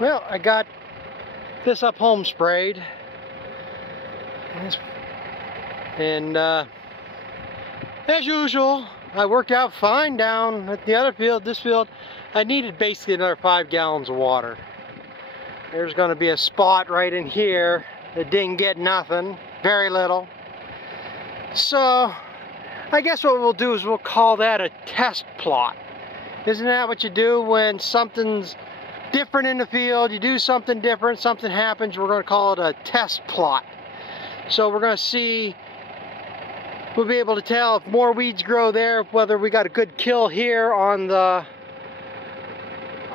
Well, I got this up home sprayed, and as usual, I worked out fine down at the other field. This field, I needed basically another 5 gallons of water. There's going to be a spot right in here that didn't get nothing, very little. So I guess what we'll do is we'll call that a test plot. Isn't that what you do when something's different in the field? You do something different, something happens, we're going to call it a test plot. So we're going to see, we'll be able to tell if more weeds grow there, whether we got a good kill here on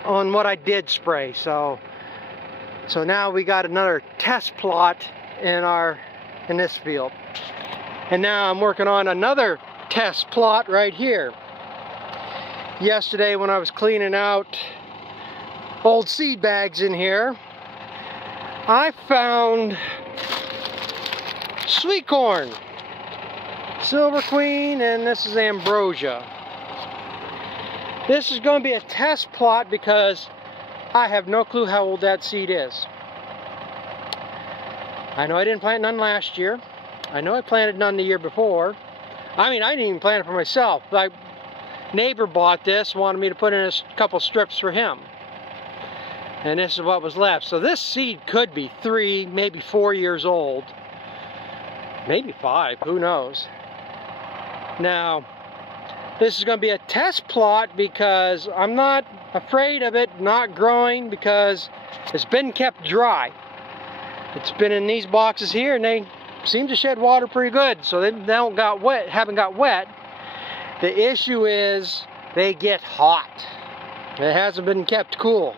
what I did spray. So now we got another test plot in this field. And now I'm working on another test plot right here. Yesterday when I was cleaning out old seed bags in here, I found sweet corn, Silver Queen, and this is ambrosia. This is going to be a test plot because I have no clue how old that seed is. I know I didn't plant none last year. I know I planted none the year before. I mean, I didn't even plant it for myself. My neighbor bought this, wanted me to put in a couple strips for him. And this is what was left. So this seed could be 3, maybe 4 years old. Maybe 5, who knows. Now, this is going to be a test plot because I'm not afraid of it not growing because it's been kept dry. It's been in these boxes here and they seem to shed water pretty good, so they haven't got wet. The issue is they get hot. It hasn't been kept cool.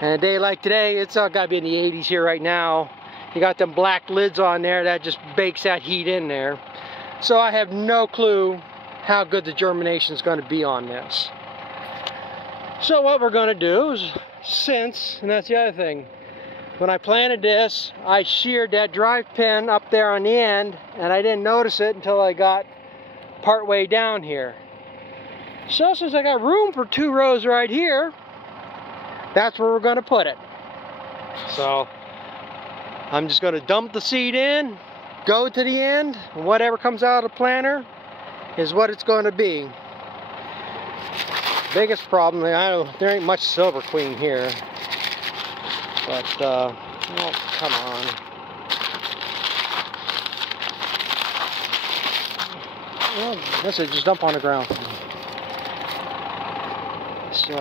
And a day like today, it's got to be in the 80s here right now. You got them black lids on there that just bakes that heat in there. So I have no clue how good the germination is going to be on this. So what we're going to do is, and that's the other thing, when I planted this, I sheared that drive pin up there on the end, and I didn't notice it until I got part way down here. So since I got room for 2 rows right here, that's where we're going to put it. So I'm just going to dump the seed in, go to the end, and whatever comes out of the planter is what it's going to be. Biggest problem, there ain't much Silver Queen here. But, oh, come on. Well, this is just dump on the ground. So,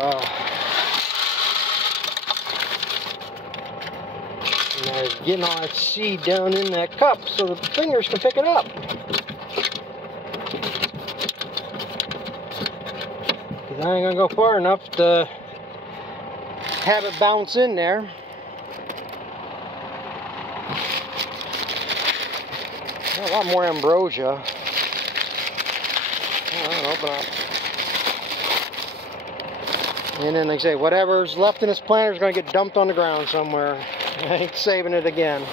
and there's getting all that seed down in that cup so the fingers can pick it up. Because I ain't gonna go far enough to have it bounce in there. A lot more ambrosia. Open up. And then, like I say, whatever's left in this planter is going to get dumped on the ground somewhere. I ain't saving it again.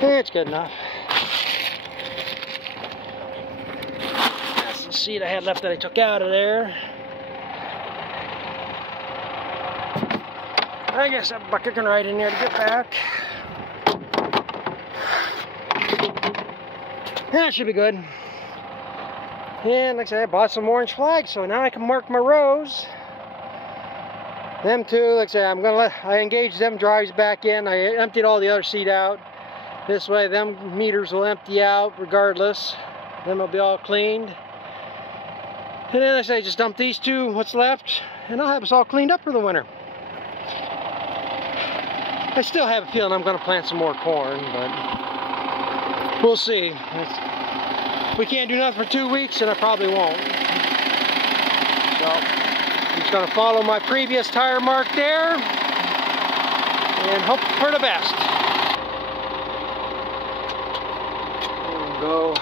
It's good enough. That's the seed I had left that I took out of there. I guess that bucket can ride in there to get back. That should be good. And like I said, I bought some orange flags, so now I can mark my rows. Them two, like I said, I engaged them drives back in. I emptied all the other seed out. This way, them meters will empty out regardless. Then they'll be all cleaned. And then like I say, just dump these two, what's left, and I'll have us all cleaned up for the winter. I still have a feeling I'm going to plant some more corn, but we'll see. We can't do nothing for 2 weeks, and I probably won't. So I'm just going to follow my previous tire mark there and hope for the best. There we go.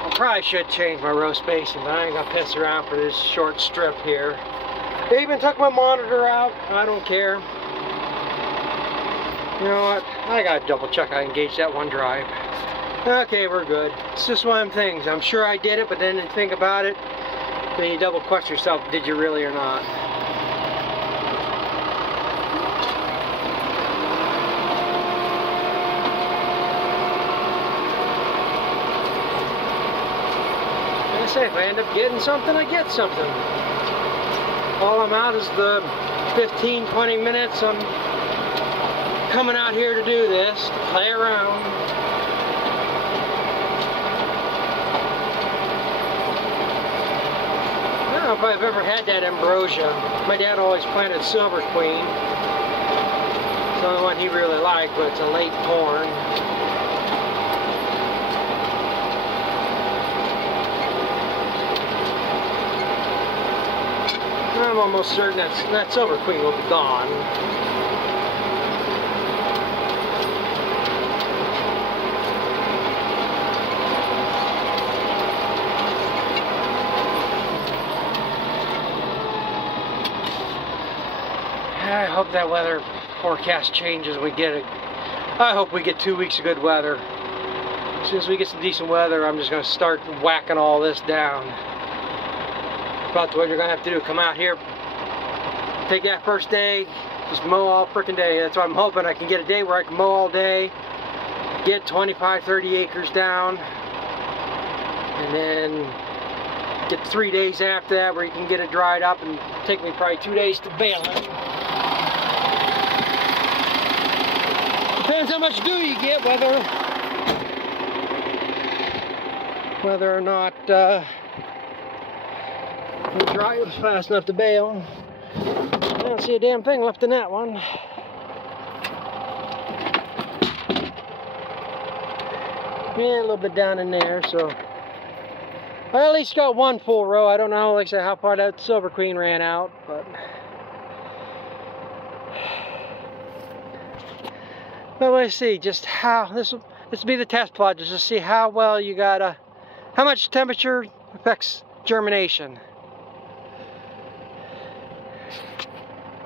I probably should change my row spacing, but I ain't going to piss around for this short strip here. They even took my monitor out. I don't care. You know what? I gotta double check I engaged that one drive. Okay, we're good. It's just one of them things. I'm sure I did it, but then think about it. Then you double question yourself, did you really or not? Like I say, if I end up getting something, I get something. All I'm out is the 15-20 minutes I'm coming out here to do this, to play around. I don't know if I've ever had that ambrosia. My dad always planted Silver Queen. It's the only one he really liked, but it's a late corn. I'm almost certain that Silver Queen will be gone. I hope that weather forecast changes. I hope we get 2 weeks of good weather. As soon as we get some decent weather, I'm just going to start whacking all this down. About what you're going to have to do, come out here, take that first day, just mow all frickin' day. That's what I'm hoping. I can get a day where I can mow all day, get 25-30 acres down, and then get 3 days after that where you can get it dried up, and take me probably 2 days to bale it. Depends how much dew you get, whether or not the dry was fast enough to bale. I don't see a damn thing left in that one. Yeah, a little bit down in there, so I at least got one full row. I don't know, like I said, how far that Silver Queen ran out, but let's see just how this will be the test plot, just to see how well you got how much temperature affects germination.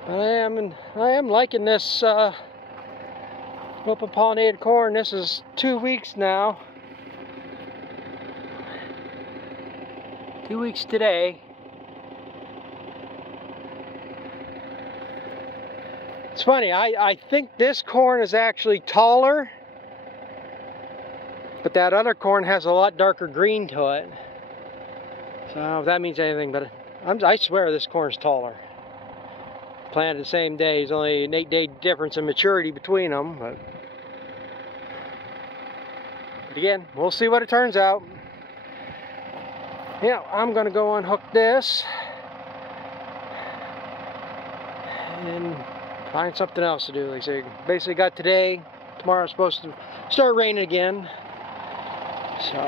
But I am liking this open pollinated corn. This is 2 weeks now. 2 weeks today. It's funny, I think this corn is actually taller, but that other corn has a lot darker green to it. So I don't know if that means anything, but I swear this corn's taller. Planted the same day. There's only an 8-day difference in maturity between them, but again, we'll see what it turns out. Yeah, I'm gonna go unhook this and find something else to do. Like I say, basically got today. Tomorrow's supposed to start raining again, so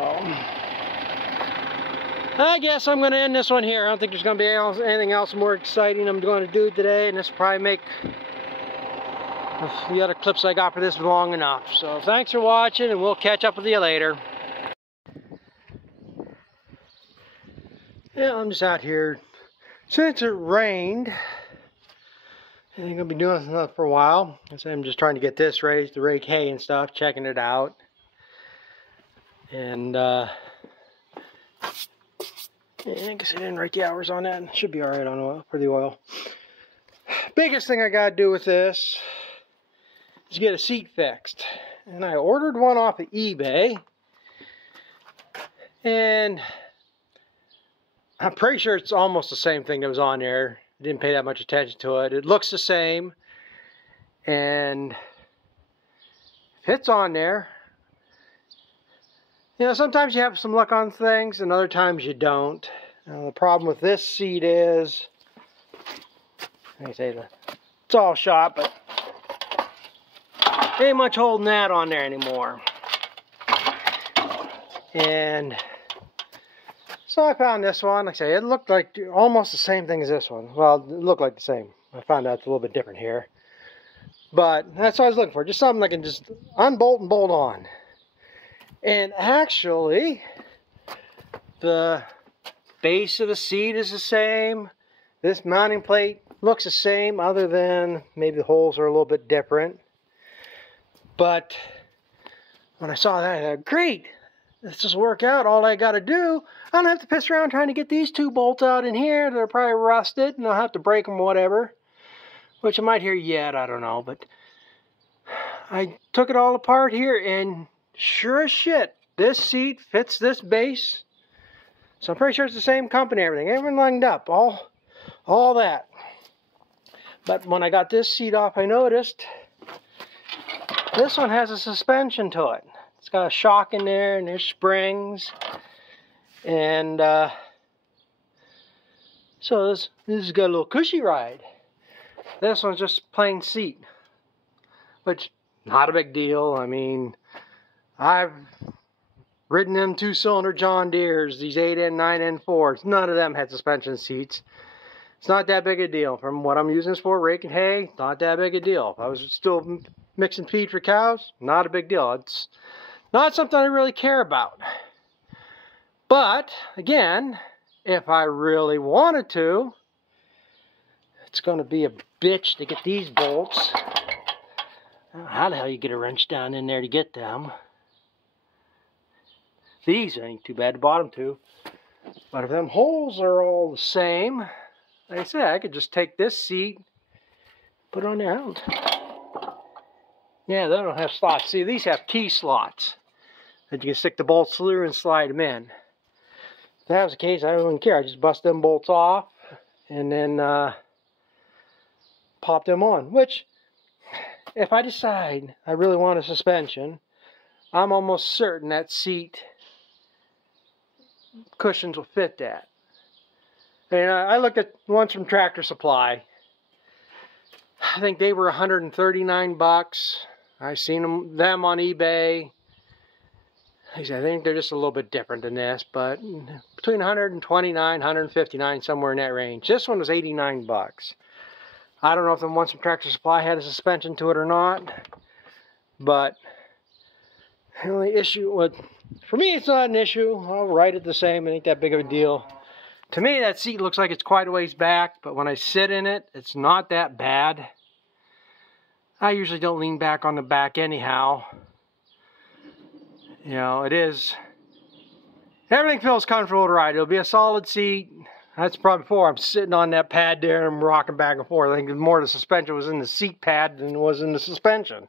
I guess I'm going to end this one here. I don't think there's going to be anything else more exciting I'm going to do today, and this will probably make the other clips I got for this long enough. So thanks for watching, and we'll catch up with you later. Yeah, I'm just out here. Since it rained, I think I'll be doing this for a while. I'm just trying to get this ready to rake hay and stuff, checking it out. And I guess I didn't write the hours on that. Should be alright on oil, for the oil. Biggest thing I gotta do with this is get a seat fixed. And I ordered one off of eBay. And I'm pretty sure it's almost the same thing that was on there. Didn't pay that much attention to it. It looks the same. And if it's on there, you know, sometimes you have some luck on things and other times you don't. The problem with this seat is, like I say, it's all shot, but ain't much holding that on there anymore. And so I found this one. Like I say, it looked like almost the same thing as this one. Well, it looked like the same. I found out it's a little bit different here. But that's what I was looking for. Just something I can just unbolt and bolt on. And actually, the base of the seat is the same. This mounting plate looks the same, other than maybe the holes are a little bit different. But when I saw that, I thought, great, this just work out. All I got to do, I don't have to piss around trying to get these 2 bolts out in here. They're probably rusted, and I'll have to break them, whatever. Which I might hear yet, I don't know. But I took it all apart here, and sure as shit, this seat fits this base. So I'm pretty sure it's the same company, everything lined up, all that. But when I got this seat off, I noticed this one has a suspension to it. It's got a shock in there, and there's springs. And so this has got a little cushy ride. This one's just plain seat, which not a big deal. I mean, I've ridden them 2-cylinder John Deeres, these 8N, 9N Fords. None of them had suspension seats. It's not that big a deal. From what I'm using this for, raking hay, not that big a deal. If I was still mixing feed for cows, not a big deal. It's not something I really care about. But, again, if I really wanted to, it's going to be a bitch to get these bolts. How the hell you get a wrench down in there to get them? These ain't too bad, the bottom 2. But if them holes are all the same, like I said, I could just take this seat, put it on there. Yeah, they don't have slots. See, these have T-slots that you can stick the bolts through and slide them in. If that was the case, I wouldn't care. I just bust them bolts off and then pop them on. Which, if I decide I really want a suspension, I'm almost certain that seat cushions will fit that. And I looked at ones from Tractor Supply. I think they were 139 bucks. I've seen them on eBay. I think they're just a little bit different than this, but between 129, 159, somewhere in that range. This one was 89 bucks. I don't know if the ones from Tractor Supply had a suspension to it or not, but the only issue with, for me, it's not an issue. I'll ride it the same. It ain't that big of a deal. To me, that seat looks like it's quite a ways back, but when I sit in it, it's not that bad. I usually don't lean back on the back anyhow. You know, it is, everything feels comfortable to ride. It'll be a solid seat. That's probably before I'm sitting on that pad there and I'm rocking back and forth. I think more the suspension was in the seat pad than it was in the suspension.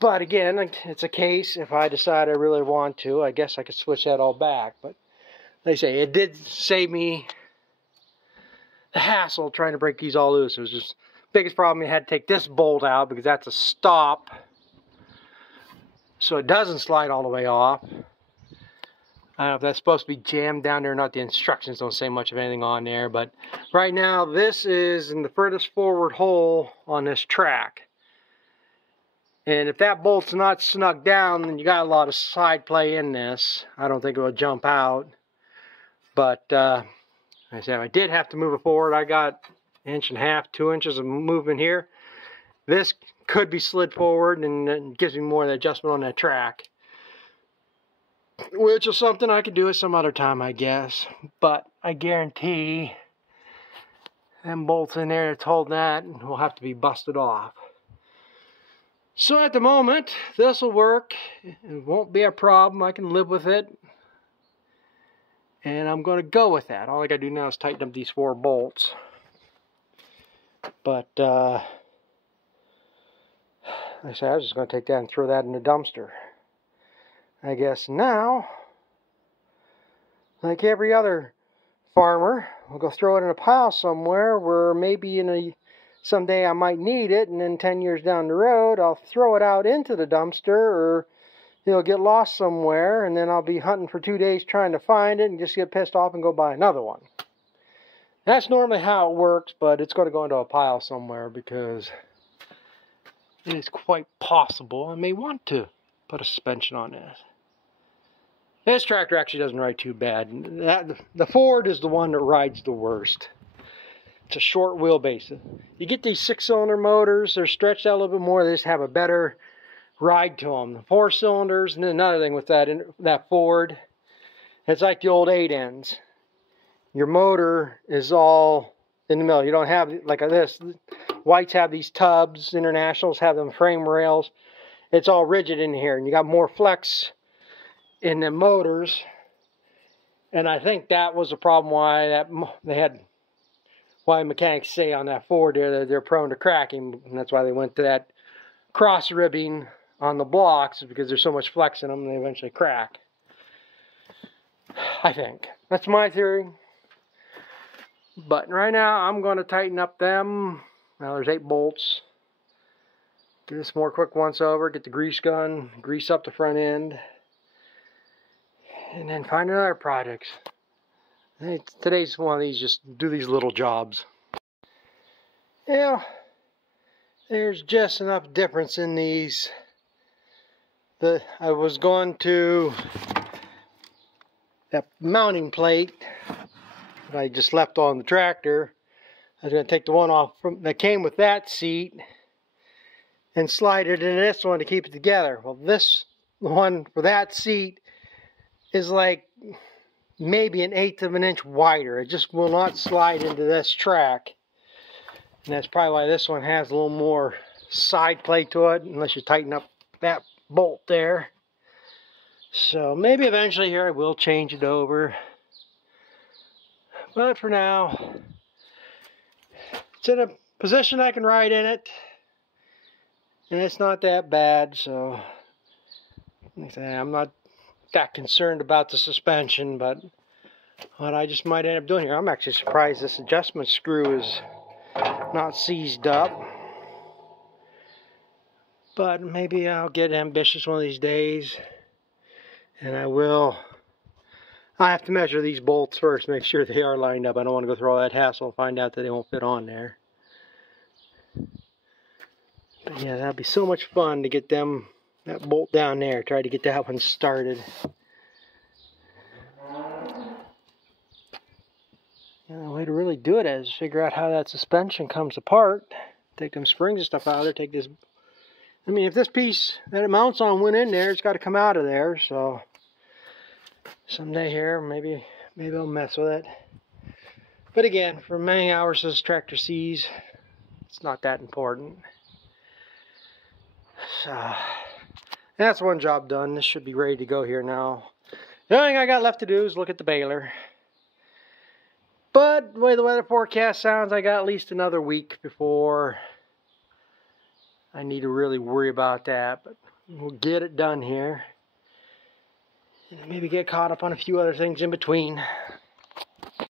But again, it's a case, if I decide I really want to, I guess I could switch that all back. But they say it did save me the hassle trying to break these all loose. It was just the biggest problem. I had to take this bolt out because that's a stop, so it doesn't slide all the way off. I don't know if that's supposed to be jammed down there or not. The instructions don't say much of anything on there. But right now, this is in the furthest forward hole on this track. And if that bolt's not snug down, then you got a lot of side play in this. I don't think it will jump out. But, like I said, I did have to move it forward. I got 1.5 inches, 2 inches of movement here. This could be slid forward, and it gives me more of the adjustment on that track. Which is something I could do at some other time, I guess. But I guarantee them bolts in there that's holding that will have to be busted off. So at the moment, this will work. It won't be a problem. I can live with it. And I'm going to go with that. All I got to do now is tighten up these 4 bolts. But, like I said, I was just going to take that and throw that in the dumpster. I guess now, like every other farmer, we'll go throw it in a pile somewhere where maybe someday I might need it, and then 10 years down the road, I'll throw it out into the dumpster, or it'll get lost somewhere, and then I'll be hunting for 2 days trying to find it and just get pissed off and go buy another one. That's normally how it works, but it's going to go into a pile somewhere because it is quite possible I may want to put a suspension on this. This tractor actually doesn't ride too bad. The Ford is the one that rides the worst. It's a short wheelbase. You get these 6-cylinder motors, they're stretched out a little bit more, they just have a better ride to them. The 4 cylinders, and then another thing with that Ford, it's like the old 8Ns. Your motor is all in the middle. You don't have like this. Whites have these tubs, Internationals have them frame rails. It's all rigid in here, and you got more flex in the motors. And I think that was the problem why mechanics say on that Ford there that they're prone to cracking, and that's why they went to that cross ribbing on the blocks, because there's so much flex in them and they eventually crack. I think. That's my theory. But right now I'm going to tighten up them. Now there's 8 bolts. Do this more quick once over, get the grease gun, grease up the front end, and then find another project. Today's one of these, just do these little jobs. Yeah, there's just enough difference in these. I was going to that mounting plate that I just left on the tractor. I was going to take the one off that came with that seat and slide it in this one to keep it together. Well, this one for that seat is like maybe 1/8 of an inch wider. It just will not slide into this track. And that's probably why this one has a little more side plate to it, unless you tighten up that bolt there. So maybe eventually here I will change it over. But for now, it's in a position I can ride in it. And it's not that bad, so I'm not that concerned about the suspension, but what I just might end up doing here, I'm actually surprised this adjustment screw is not seized up. But maybe I'll get ambitious one of these days, and I have to measure these bolts first, make sure they are lined up. I don't want to go through all that hassle and find out that they won't fit on there. But yeah, that'll be so much fun to get that bolt down there. Try to get that one started. And the way to really do it is figure out how that suspension comes apart. Take them springs and stuff out of there. Take this. I mean, if this piece that it mounts on went in there, it's got to come out of there. So someday here, maybe I'll mess with it. But again, for many hours this tractor sees, it's not that important. So that's one job done. This should be ready to go here now. The only thing I got left to do is look at the baler. But the way the weather forecast sounds, I got at least another week before I need to really worry about that. But we'll get it done here. And maybe get caught up on a few other things in between.